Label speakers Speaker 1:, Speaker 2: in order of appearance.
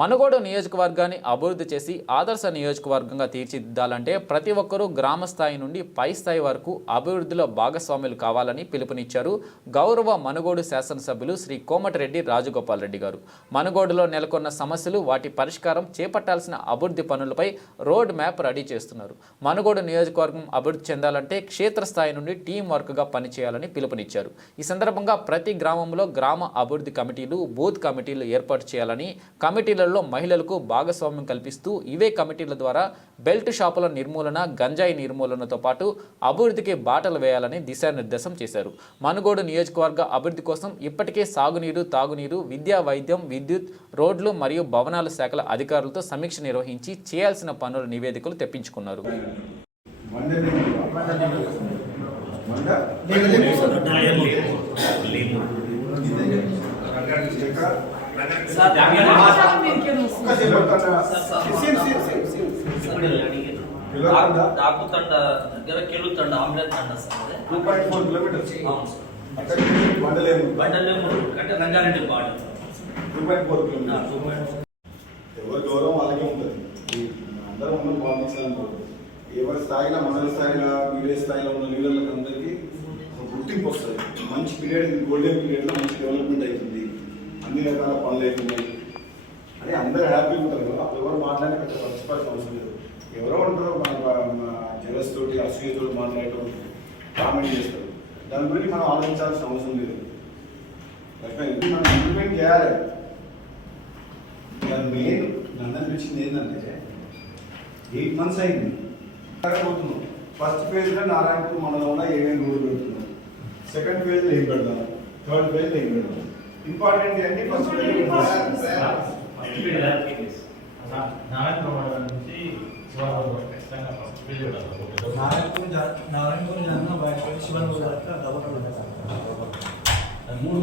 Speaker 1: మనుగోడు నియోజకవర్గాన్ని అభివృద్ధి చేసి ఆదర్శ నియోజకవర్గంగా తీర్చిదిద్దాలంటే ప్రతి ఒక్కరూ గ్రామ స్థాయి నుండి పై స్థాయి వరకు అభివృద్ధిలో భాగస్వాములు కావాలని పిలుపునిచ్చారు గౌరవ మనుగోడు శాసనసభ్యులు శ్రీ కోమటిరెడ్డి రాజగోపాల్ రెడ్డి గారు. మనగోడులో నెలకొన్న సమస్యలు వాటి పరిష్కారం చేపట్టాల్సిన అభివృద్ధి పనులపై రోడ్ మ్యాప్ రెడీ చేస్తున్నారు. మనగోడు నియోజకవర్గం అభివృద్ధి చెందాలంటే క్షేత్రస్థాయి నుండి టీం వర్క్గా పనిచేయాలని పిలుపునిచ్చారు. ఈ సందర్భంగా ప్రతి గ్రామంలో గ్రామ అభివృద్ధి కమిటీలు బూత్ కమిటీలు ఏర్పాటు చేయాలని కమిటీలలో మహిళలకు భాగస్వామ్యం కల్పిస్తూ ఇవే కమిటీల ద్వారా బెల్ట్ షాపుల నిర్మూలన గంజాయి నిర్మూలనతో పాటు అభివృద్ధికి బాటలు వేయాలని దిశానిర్దేశం చేశారు. మనుగోడు నియోజకవర్గ అభివృద్ధి కోసం ఇప్పటికే సాగునీరు తాగునీరు విద్యా వైద్యం విద్యుత్ రోడ్లు మరియు భవనాల శాఖల అధికారులతో సమీక్ష నిర్వహించి చేయాల్సిన పనుల నివేదికలు తెప్పించుకున్నారు.
Speaker 2: చేయక దాపు తండ
Speaker 3: దగ్గర ఫోర్ కిలోమీటర్స్ బండలేము
Speaker 2: బండలేము అంటే రంగారెడ్డి
Speaker 3: ఫోర్ కిలోమీటర్స్ ఎవరి గౌరవం వాళ్ళకే ఉంటుంది అందరూ మనం భావించాలనుకోరు ఎవరి స్థాయిలో మన స్థాయిలో మీడియా స్థాయిలో ఉన్న లీడర్లకు అందరికీ గుర్తింపు వస్తుంది మంచి పీరియడ్ గోల్డెన్ పీరియడ్లో మంచి డెవలప్మెంట్ అవుతుంది అన్ని రకాల పనులు అవుతున్నాయి అని అందరూ హ్యాపీగా ఉంటారు కదా అప్పుడు ఎవరు మాట్లాడే పెద్ద పక్షపాతం అవసరం లేదు. ఎవరో ఉంటారో మన జలస్ తోటి అసూయతో మాట్లాడటం కామెంట్ చేస్తారు. దాని గురించి మనం ఆలోచించాల్సిన అవసరం లేదు. కరెక్ట్గా మనం ఇంప్లిమెంట్ చేయాలి. దాని మెయిన్ నన్ను అనిపించింది ఏంటంటే ఎయిట్ మంత్స్ అయింది. పోతున్నాం ఫస్ట్ ఫేజ్లో నారాయణపూర్ మండలంలో ఏమేమి రూల్ పెడుతున్నాం? సెకండ్ ఫేజ్లో ఏం పెడదాం? థర్డ్ ఫేజ్లో ఏం పెడదాం? ఇంపార్టెంట్ ఏంటి ఫస్ట్
Speaker 4: నారాయణ నుంచి శివారావు ఖచ్చితంగా ఫస్ట్ పేజ్ ఉండాలి
Speaker 5: నారాయణపూర్ నారాయణపూర్ జన బయట శివన్ డబల్
Speaker 4: మూడు